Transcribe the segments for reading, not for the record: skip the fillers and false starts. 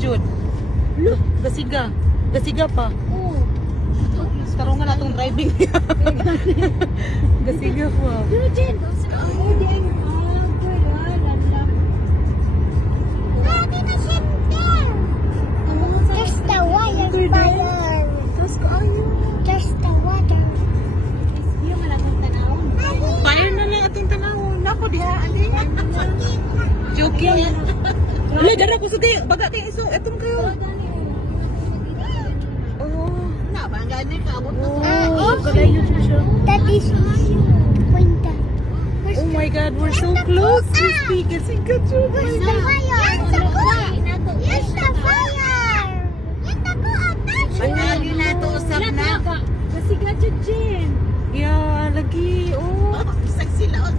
Jud. Look, gasiga. Gasiga pa. Oo. Tarungan na itong driving niya. Gasiga pa. Eugene! Oh, din. Oh, good. Lala. Dati na simple. There's the wildfire. Tapos ko, ano? There's the water. Yung malakang tanawon. Fire na lang atong tanawon. Nako, diha. Joke yan. Wala, dara ko sa kayo. Baga kayo iso. Etong kayo. Oh. Na, ba? Ang gani ka. Oh, kalayo siya. That is winter. Oh my God, we're so close to speak. It's in Kachuk. Where's the fire? Yes, the fire. Yes, the fire. Yes, the fire. Manali na ito, usap na. Kasi ka, Eugene. Yeah, lagi. Oh. Bisag sila.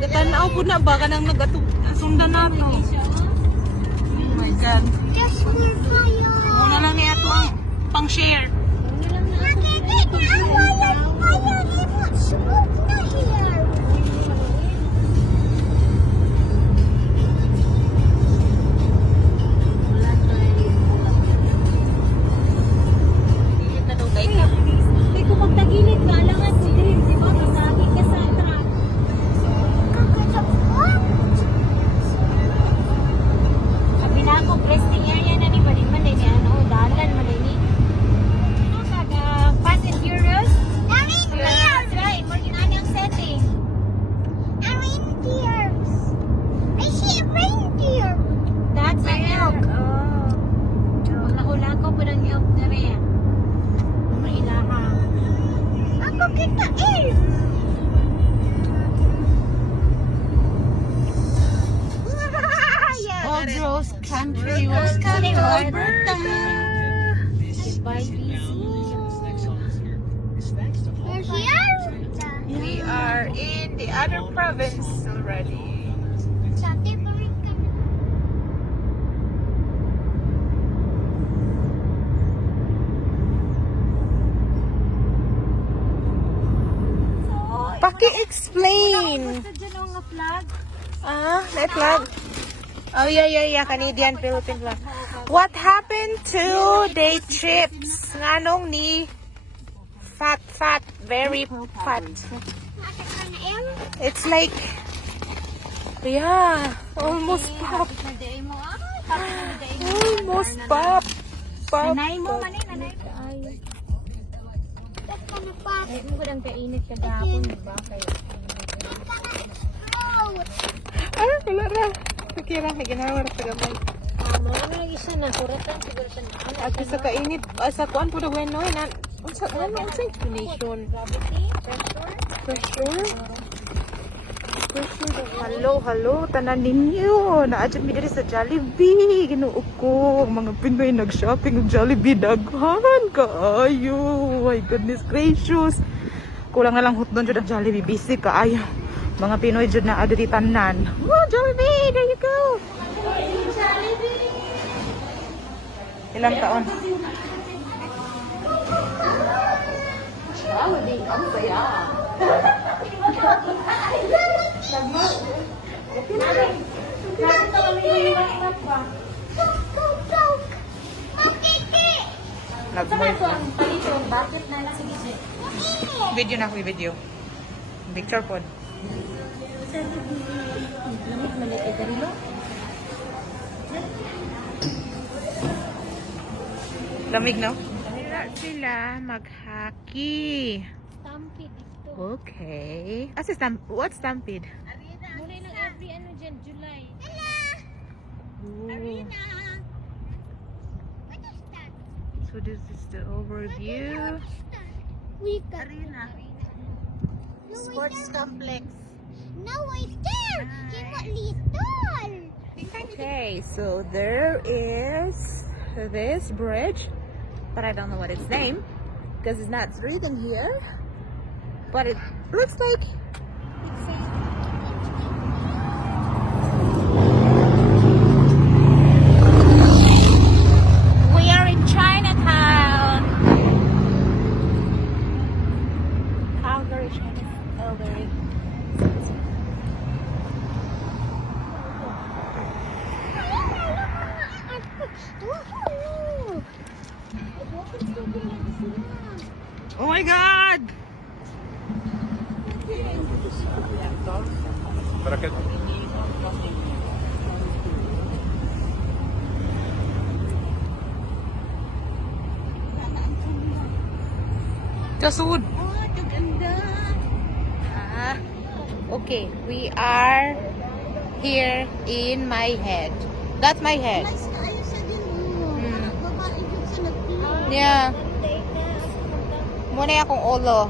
Gatanaw po na ba ka nang nag-sundan na to? Oh my God. Just for fire. Muna lang niya ito ang pang-share. Hindi ko magtagilid ka. Alangan si Dream. Di ba? Masagi ka sa truck. Sabi na ako, resting area na ni Marin man ni ano, dalan man ni. Ano kaga Fast and Furious? Yes, right. For ginani ang setting. That's an elk. Oh. Mahula ko po ng elk na rin. Mailaha. Rose Country Welcome to Alberta. Goodbye, BC. We are in the other province already. Paki-explain. Gusto dyan ang flag? Ah, that flag. Oh yeah, Canadian Philippine flag. What happened to day trips? Nganong ni fat, very fat. It's like, yeah, almost pop. Almost pop. Nanay mo, manay, nanay. Ay, mo ko lang kainit kagapon, diba? Ah, wala na. Kira, may ginawa na sa gamay. Mo na isa na kuratan siguro sa ano. At sa kainit, sa kuan po na bueno, unsa explanation? Gravity, pressure. Pressure. Hello, tanan ninyo. Naadyan mi diri sa Jollibee. Ginoo ko, ang mga Pinoy nag-shopping og Jollibee daghan kaayo. My goodness gracious. Kulang na lang hutdon jud ang Jollibee, busy kaayo. Mga Pinoy jud na adiri tanan. Oh, Jollibee, there you go. Ilang taon? Jollibee, ang saya. Video na ako, video. Picture pod. Lamig, no? Sila mag-hockey. Stampede ito. Okay. What's stampede? Muna ng every ano dyan, July. Ooh. So this is the overview. Arena. Sports complex. No, it's there. Little. Okay, so there is this bridge, but I don't know what its name because it's not written here. But it looks like we are in Chinatown. Calgary, Calgary. Oh my God! Kasud. Okay, we are here in my head. That's my head. Yeah. Muna akong ulo.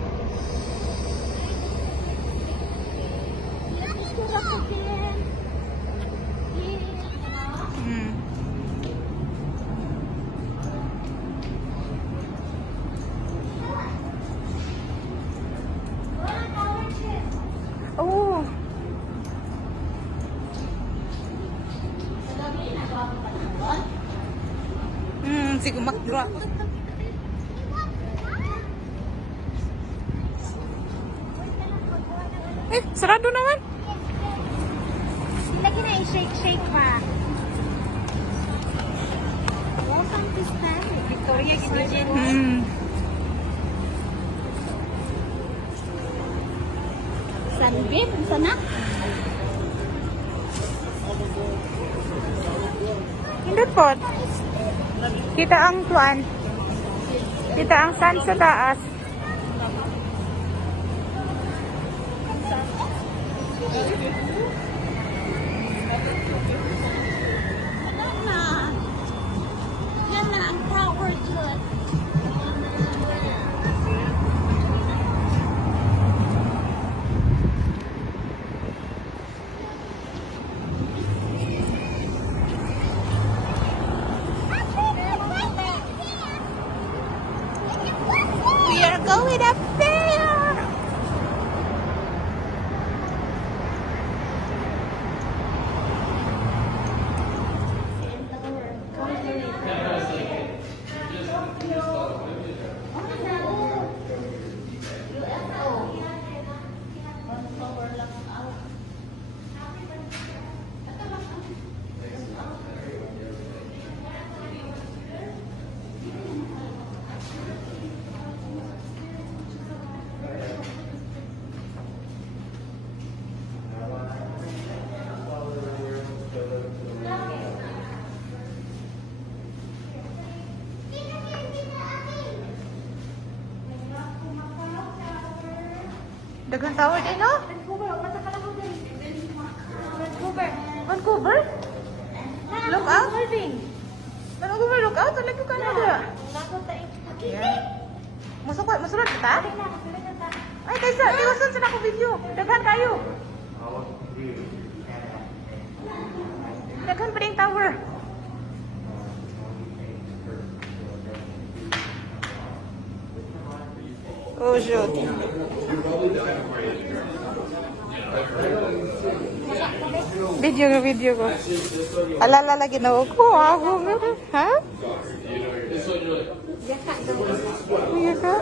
Oh. Sige, makro. Sarado naman. Lagi na i-shake pa. Welcome to Stanley. Victoria Kitchen. Sunbeam, sana? Hindi po. Kita ang tuan. Kita ang sun sa taas. Yan na ang tower dyan. We are going up there. Daghang tower din, no? Vancouver? Look out? Vancouver, look out? Ano ka na? Masulod kita? Ay, kaysa, tiwasan sa ako video. Daghan tayo. Daghan pa rin tower. Oh, shoot. Video ko. Alala ginawa ko. Ako nga. Ha? Iya ka?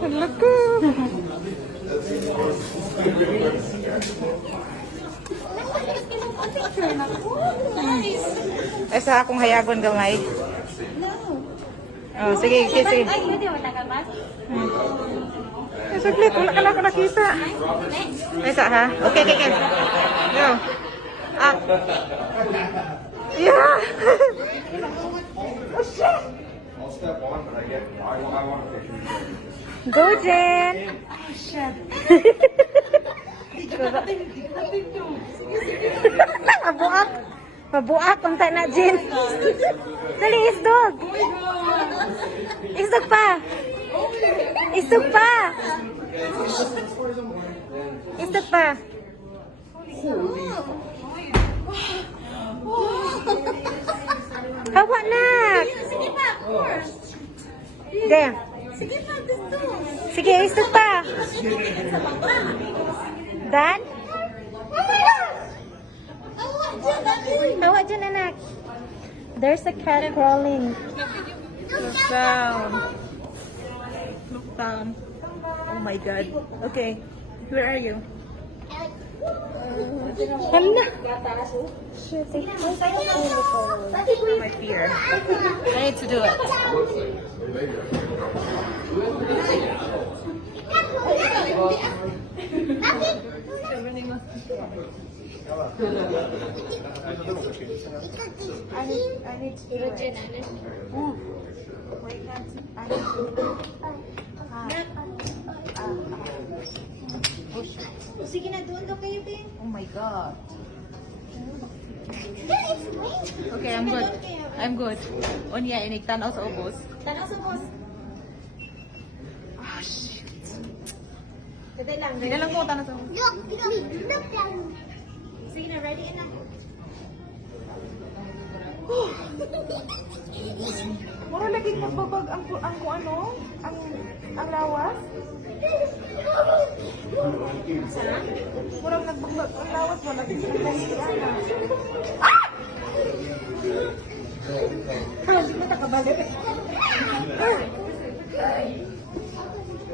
Talaga. Ay, sa akong hayagon gamay. Oh, sige. Ay, hindi mo nakamas? Ay, saglit. Wala ka na ako nakita. Ay, sa ha? Okay. Go. Up. Yeah. Oh, shit. I'll step on, but I want to picture you. Go, Jen. Oh, shit. Mabuak ang tayo na, Jen. Dali, isdog. Isdog pa. Isdog pa. Isdog pa. Hawa na. Sige pa, of course. There. Sige pa, gusto. Sige, isdog pa. Sa baba. Dan? Awa dyan, Hawa dyan, anak. There's a cat crawling. Look down. Look down. Oh my God. Okay. Where are you? Hala. Pati ko My fear. I need to do it. I need to do it. Wait, I need to Sige na, doon daw kayo, Ben. Oh my God. That is great. Okay, I'm good. I'm good. Unya, inig tanaw sa ubos. Tanaw sa boss. Ah, shit. Dede lang, Hindi na lang ko tanaw sa ubos. Look down. Sige na, ready na. Mura lagi magbabag ang ano? Ang lawas? Murang nagbabag ang lawas mo. Lagi sa Ana. Hindi mo takabalik.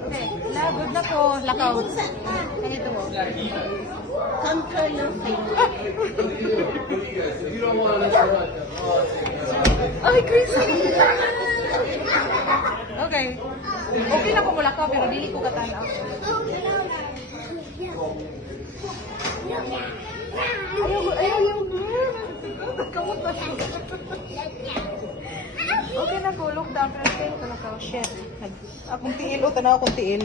Okay, good na ko. Lakaw. Ganito mo. Conquer your fate. Ay, Chris! Okay. Okay na ko mula ka, pero dili ko katanaw. Ayaw. Kamuta siya. Okay na ko, look down, pero kayo ko lakaw. Shit. Akong tiil, o tanaw akong tiil.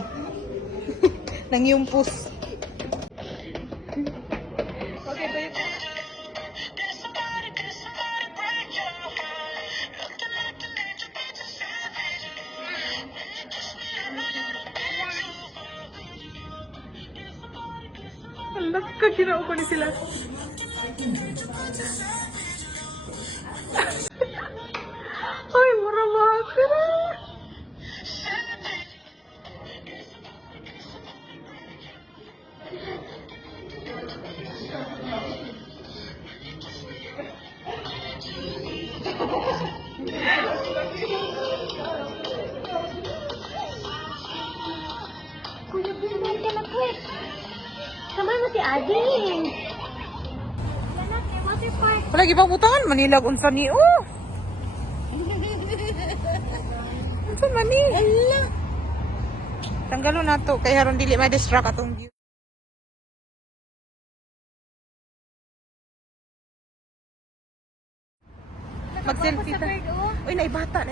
Nangyumpus. Okay, babe. Alam ka, ginao ko ni sila. Ay, maramah ka na. Kuya, binuhay ka na, quick. Sama mo si Ading. Anak, kay water park. Wala, gibang butahan. Manilag unsa ni, oh. Unsa man ni? Ala. Tanggalo na to. Kaya haron dili ma-distract atong view. Mag-selfie ta. Uy, naibata.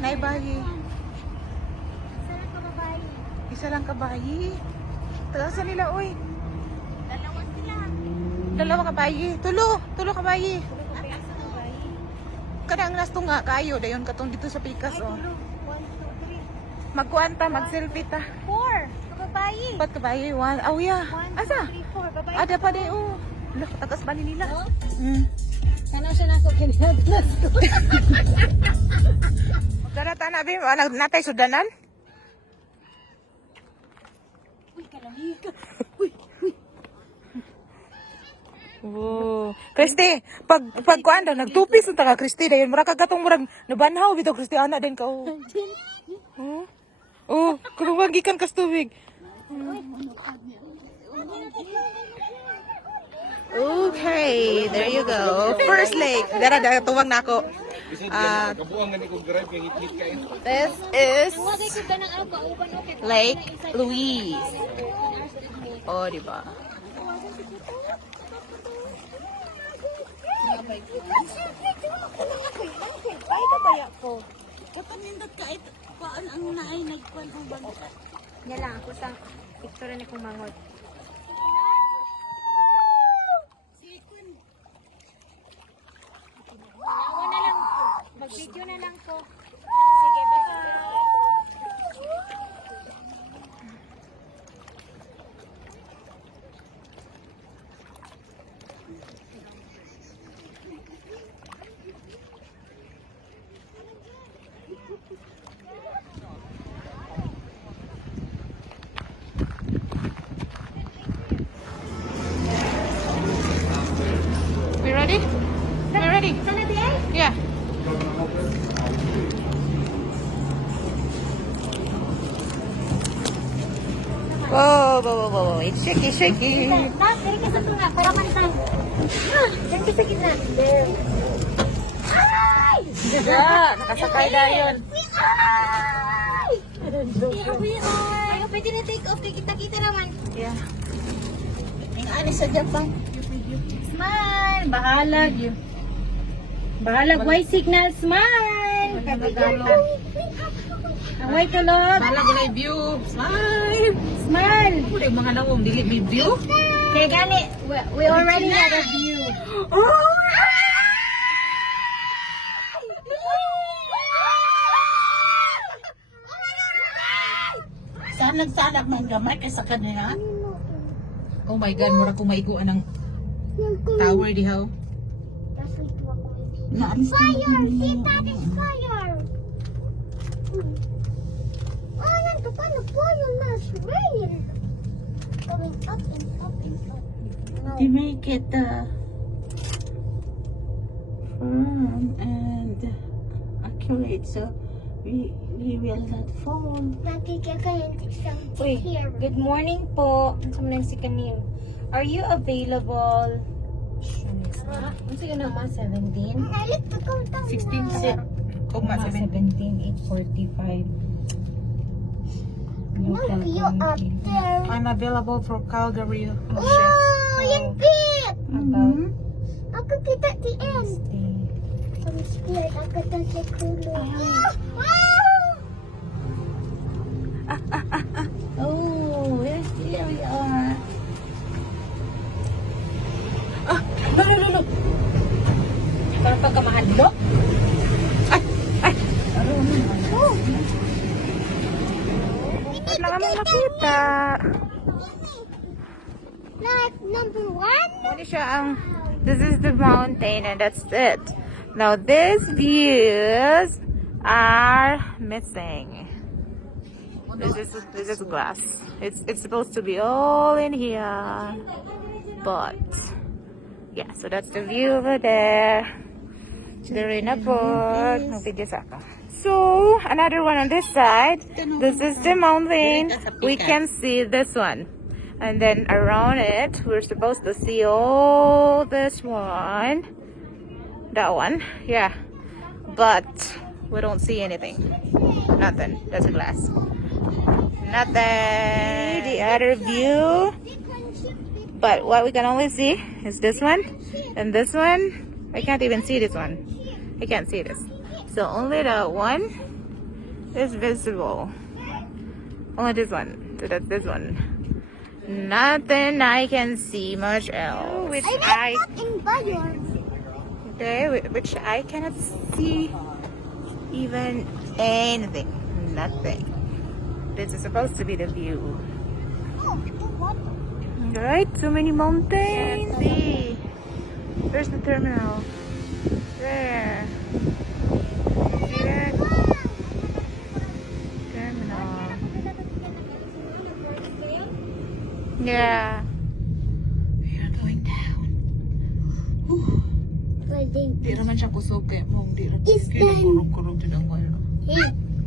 Naibahi. Sarap ka babae. Isa lang kabayi. Tagasa nila, uy. Dalawa sila. Dalawa kabayi. Tulo kabayi. Kada ang nasto nga kayo. Dayon katong dito sa pikas, oh. 1, 2, 3. Magkuan ta, mag-selfie ta. 4. Kababae. Ba't kabayi? One. Oh, yeah. 1, Asa? 2, 3, 4. Babae. Ada pa de, oh. Look, tagas ba ni nila? Oh. Tanaw siya na ako, kinadlas ko. Magkarata na, Bim. Natay sudanan? Uy, kalamig ka. Oh. Christy, pag kuan daw, nagtupis unta ka, Christy. Dayon, mura kagatong murag nabanhaw bitaw, Christy. Ana din ka, oh. Oh, kurang gikan kas tubig. Okay, there you go. First lake. Dara, tuwang na ako. This is Wagay ko ba ng ako, kauban okay. Lake Louise. Oh, diba? Ay, kapaya ko. Kapanindot ka ito. Paan ang naay nagkuhan ang bangka. Yan lang, ako sa picture ni kong mangot. Nawa na lang po. Mag-video na lang po. Sige, bye-bye. We ready? We ready? Sana di ay? Yeah. Whoa, whoa, whoa, whoa, wait. Shaky, shaky. Nak, dari ka sa tunga, para mantang. Dari ka sa gitna. There. Ay! Yeah, nakasakay na yun. Ay! We are. Pwede na take off. Kita-kita naman. Yeah. Ang anis sa Japan. Smile. Bahalag yun. Bahalag. White signal. Smile. Ang white tulog. Bahala ko na yung view. Smile. Smile. Kung yung mga nawong dili may view. Kaya gani, we already had a view. Saan nagsalak man gamay kay sa kanila? Oh my God, mura kong maikuan ng tower di how. Naalis na Fire! See, that is fire! Oh, yan to paano po yung mass rain? Going up and up and up. to make it firm and accurate so we will not fall. Nakikikain isang Uy, here. good morning po. Saan si Camille? Are you available? Sige naman, 17? Nalit to go down. 16 kung ma 7. 17, 8:45. No view up there. I'm available for Calgary. Oh, yung pit! About Ako kita the end. stay. Ang spirit, ako ta sa kulo. Oh, yes, here we are. No. Para pagka mahadlok. Ba't na kami makita? Like number 1? Ano siya ang... This is the mountain and that's it. Now these views are missing. This is glass. It's supposed to be all in here, but yeah. So that's the view over there. The Port. Video sa ako. So another one on this side. This is the mountain. We can see this one, and then around it we're supposed to see all this one. That one, yeah. But we don't see anything. Nothing. That's a glass. Nothing. The other view. But what we can only see is this one and this one. I can't even see this one. I can't see this. So only that one is visible. Only this one. So that's this one. Nothing I can see much else. Which I In Bayon. okay, which I cannot see even anything. Nothing. This is supposed to be the view. Oh, what? Right? So many mountains. See. There's the terminal. There. See that? Terminal. Yeah. We are going down. Di naman siya kusog kaya mong di naman. Is that- Kurong-kurong din ang wala.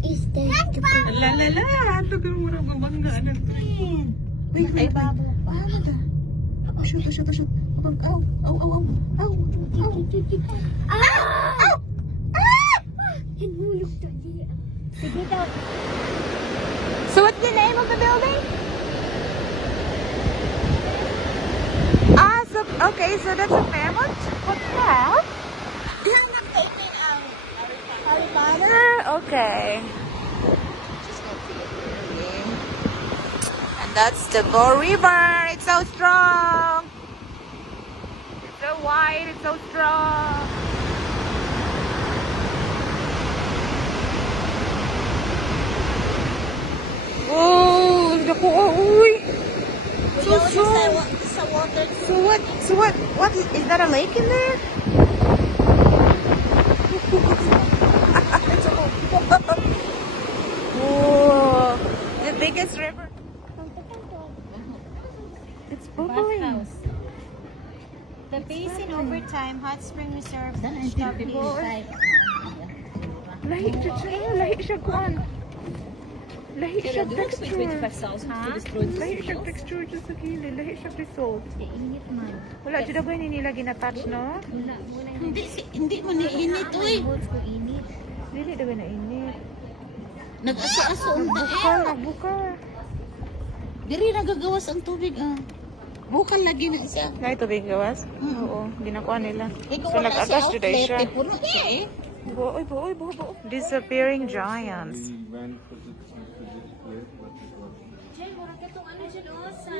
Is that the Lalala! Tagal mo na gumangga ng train. Wait, ay babo pa. Oh, shoot. Ow. Hinulog to niya. Sige daw. So what's the name of the building? So okay, so that's a fairmont hotel. Harry Potter. Okay. And that's the Bow River. It's so strong. It's so wide. It's so strong. Oh, naku, uy. So strong. Sa water. So what is that a lake in there? Whoa, the biggest river. It's bubbling. Bathhouse. The basin over time, hot spring reserve, Saan ang strawberry. Lahi siya kuan. Lahi siya Pero doon ko texture. 25,000 to destroy this Lahi siya house. texture dyan sa kilid. Lahi siya dissolve. Init man. Wala dyan ako yung nila ginatouch, no? Wala, muna yung Hindi mo niinit, uy. bolts ko init. Dili daw na init. Nag-aso-aso ang Buka, nagbuka. Diri nagagawas ang tubig, ah. Bukal lagi na siya. Na ito big gawas? Oo, ginakuha nila. Ikaw So wala nag-agas siya today outlet, siya. eh, puno siya eh. Buoy, buoy, buoy, buoy. Disappearing giants. We went to this place, but it was Jay, mura ka itong ano dyan, oh, sa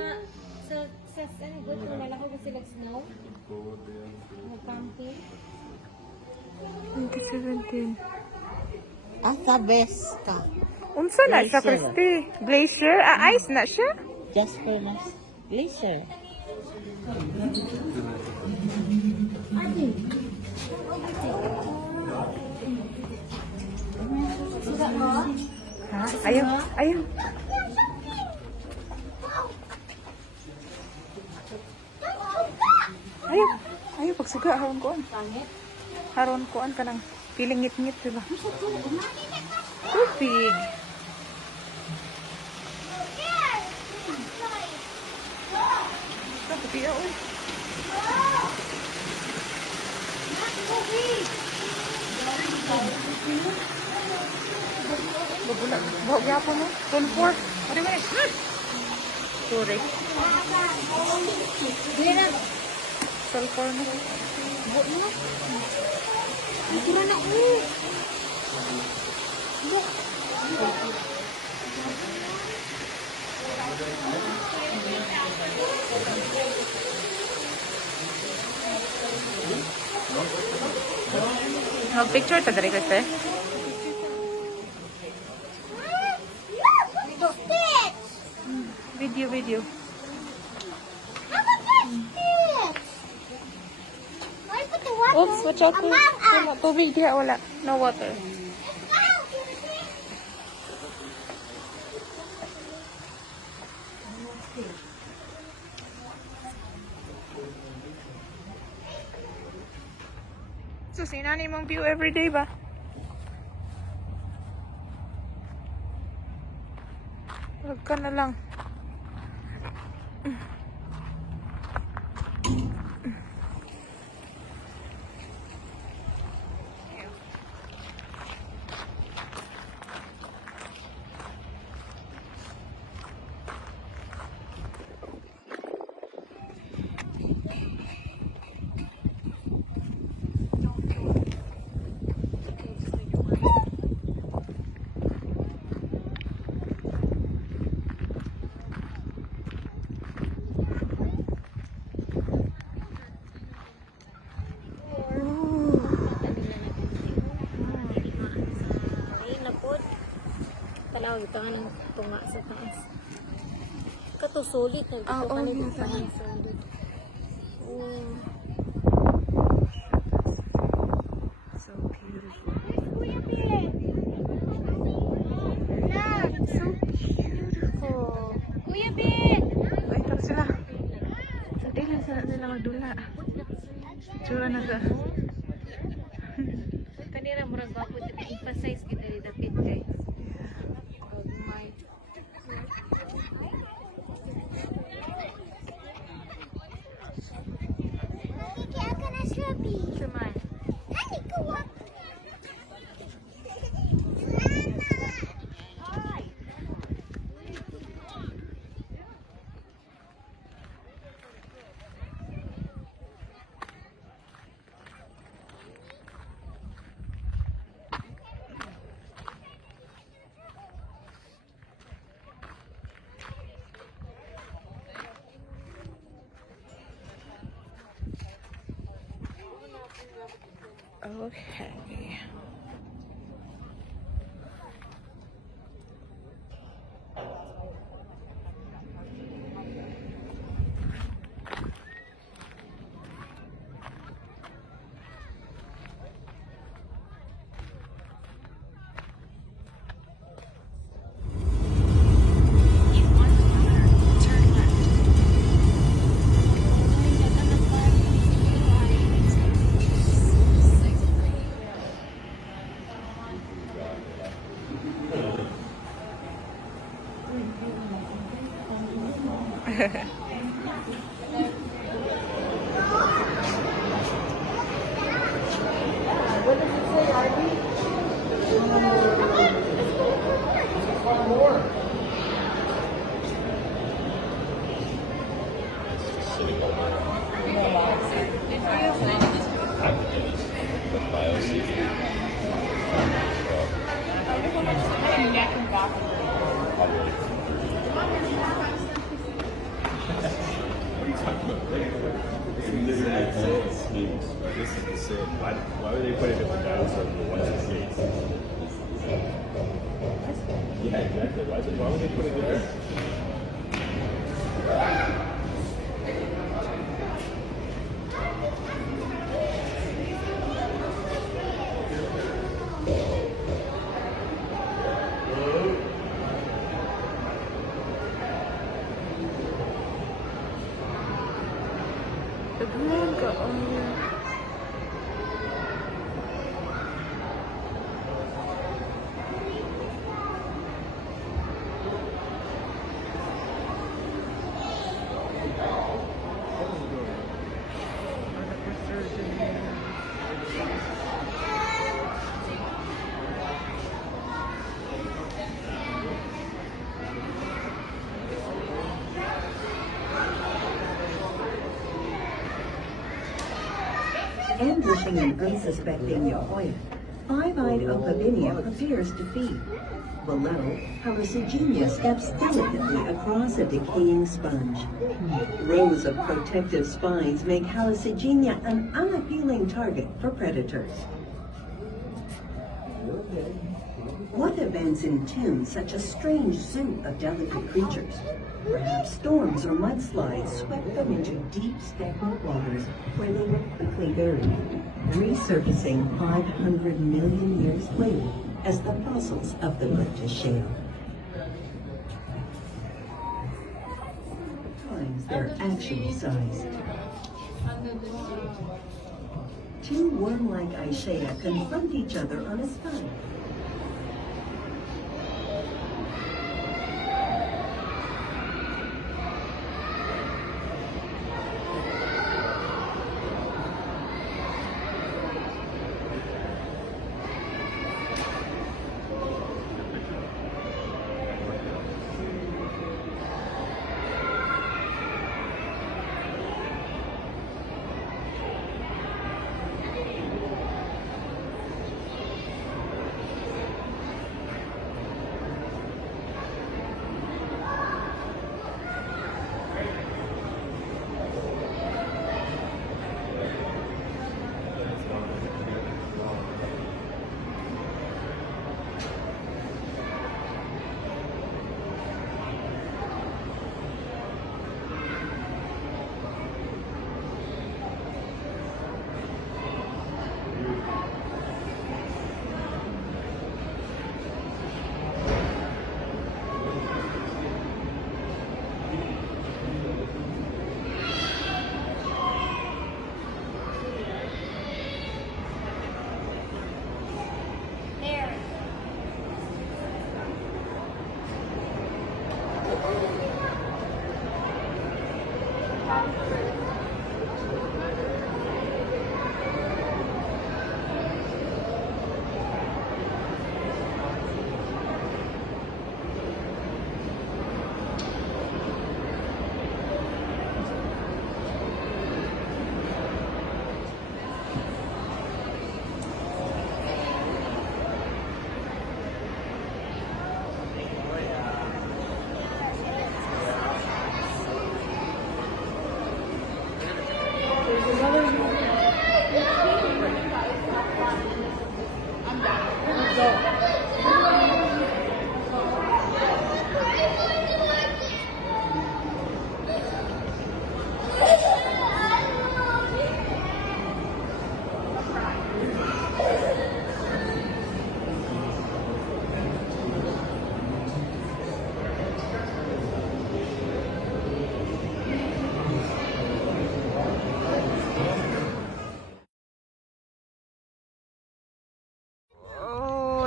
ano, good kung lalaki ko sila snow. go there. Mag-camping. 2017. Asa besta. Unsa na siya, Glacier. Christy? Glacier? Ah, ice na siya? Jasper Mas Glacier. Ha? Ayaw, ayaw. Ayaw, ayaw, pagsuga, haron koan. Haron koan ka ng piling ngit-ngit, diba? Tubig. Sabi kaya, uy. Babulag. Bahog yapon mo. Tunpor. Ano mo eh? Sorry. Dira, Sulfur na. buot mo. Dira na, oh. Mag-picture ta dali kasi. Little fish! Video, video. How about that fish? Why put the water? Oops, watch out. Among us. Wala, tubig diha, wala. No water. So, sinani mong view everyday ba? Wag ka na lang. Talaw, ito nga ng tunga sa taas. Kato solid na. Ah, Ito oh, kanil yeah, pa yung solid. Oh. So beautiful. Kuya Ben! Look, so beautiful. Kuya Ben! Ay, tara sila. Hindi lang sila magdula. Tsura na sa... Kanina murag bapo ito emphasize kita rin dapit kay. Kiki, ako na Shrubby. Cuman, Ani ko wa. Okay. What does it say, Ivy? This is the same. Why would they put it in the dinosaur for the 168? Yeah, exactly. Why would they put it there? Naglan ka. Ambushing an unsuspecting yokoya, five-eyed opabinia prepares to feed. Below, Hallucigenia steps delicately across a decaying sponge. Rows of protective spines make Hallucigenia an unappealing target for predators. What events entomb such a strange zoo of delicate creatures? Perhaps storms or mudslides swept them into deep, stagnant waters where they were quickly buried, resurfacing 500 million years later as the fossils of the British shale. Times their actual size. Two worm-like Aishea confront each other on a spine.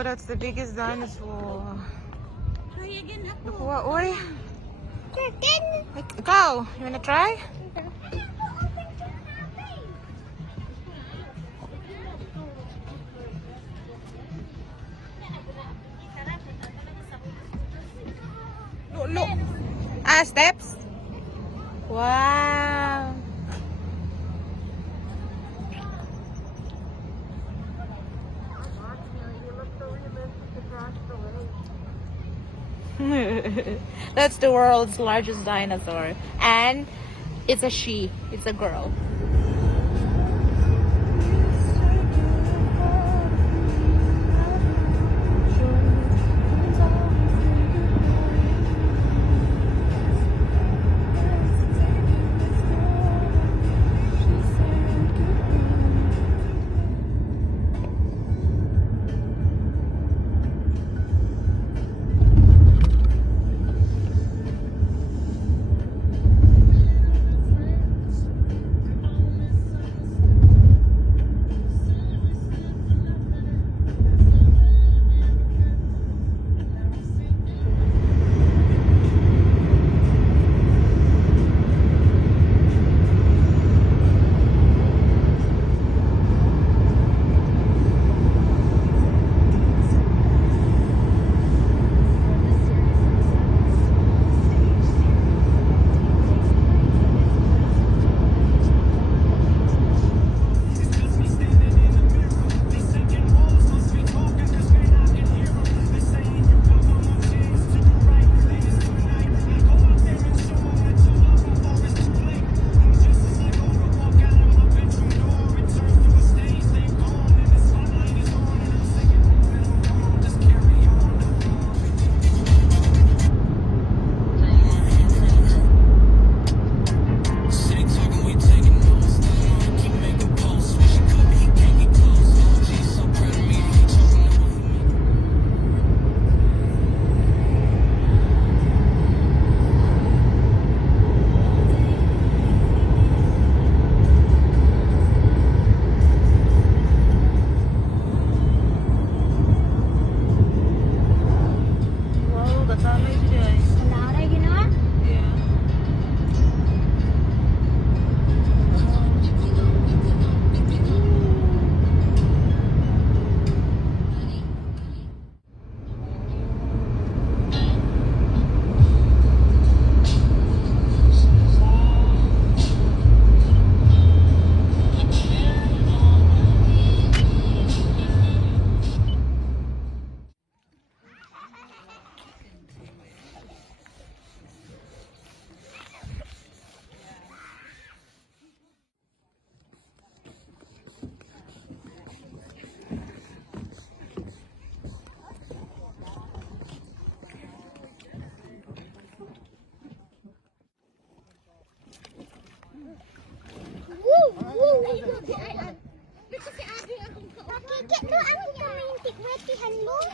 That's the biggest dinosaur. Kaya Vegan ako. Nakuha, oy. Ikaw, you wanna try? Look. Steps? Wow. That's the world's largest dinosaur. And it's a she. It's a girl.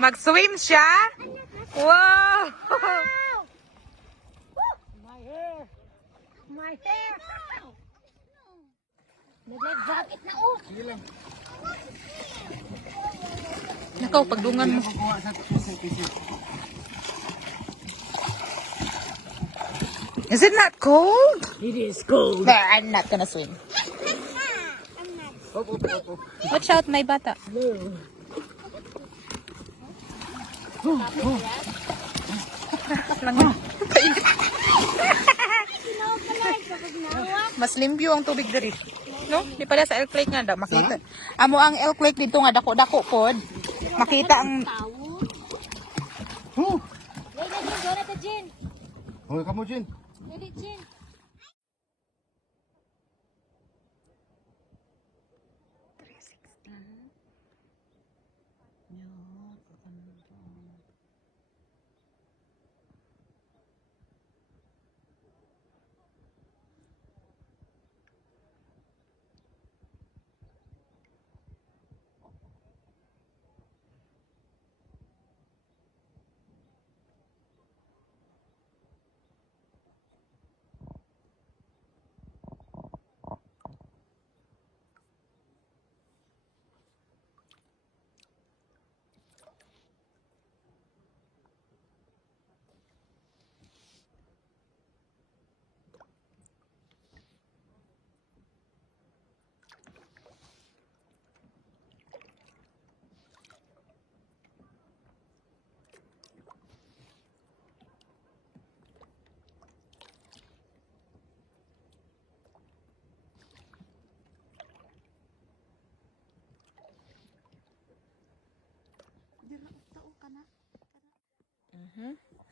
Mag-swim siya? Wow! My hair! Nag-life jacket na oh! Nakaw, pagdungan mo. Is it not cold? It is cold. There, I'm not gonna swim. Watch out, may bata. Mas limpyo ang tubig diri. No? Di pala sa elk lake nga daw makita. Amo ang elk lake dito nga dako-dako pod. Makita ang Oh, kamu Jin.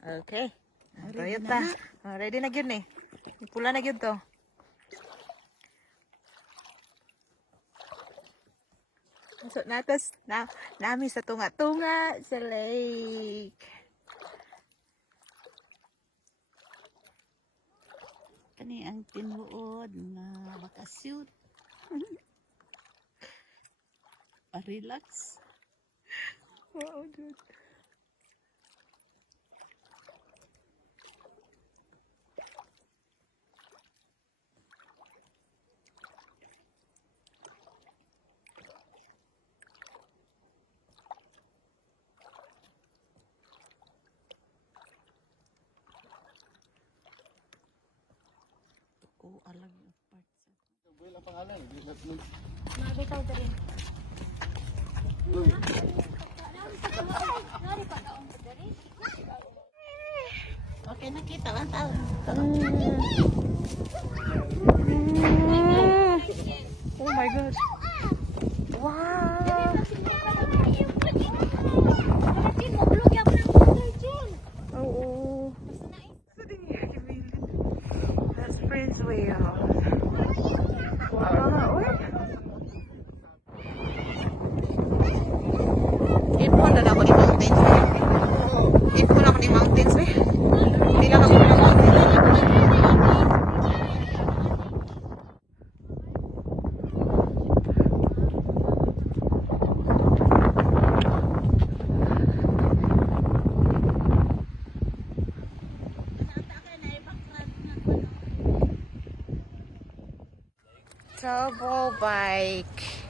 Okay. Toyota. Ready na gyud ni. Pula na gyud to. So natas nami sa tunga-tunga sa lake. Kani ang tinuod nga bakasyon. Relax. Wow, dude. Ko alam yung part sa Mabitaw ka rin. okay, nakita lang tao. Oh my gosh. Wow. Oh. That's Prince Way out. Wow. Inpon na ako ni mountains. Inpon ako ni mountains eh. Hindi lang ako ng mountains. Double bike.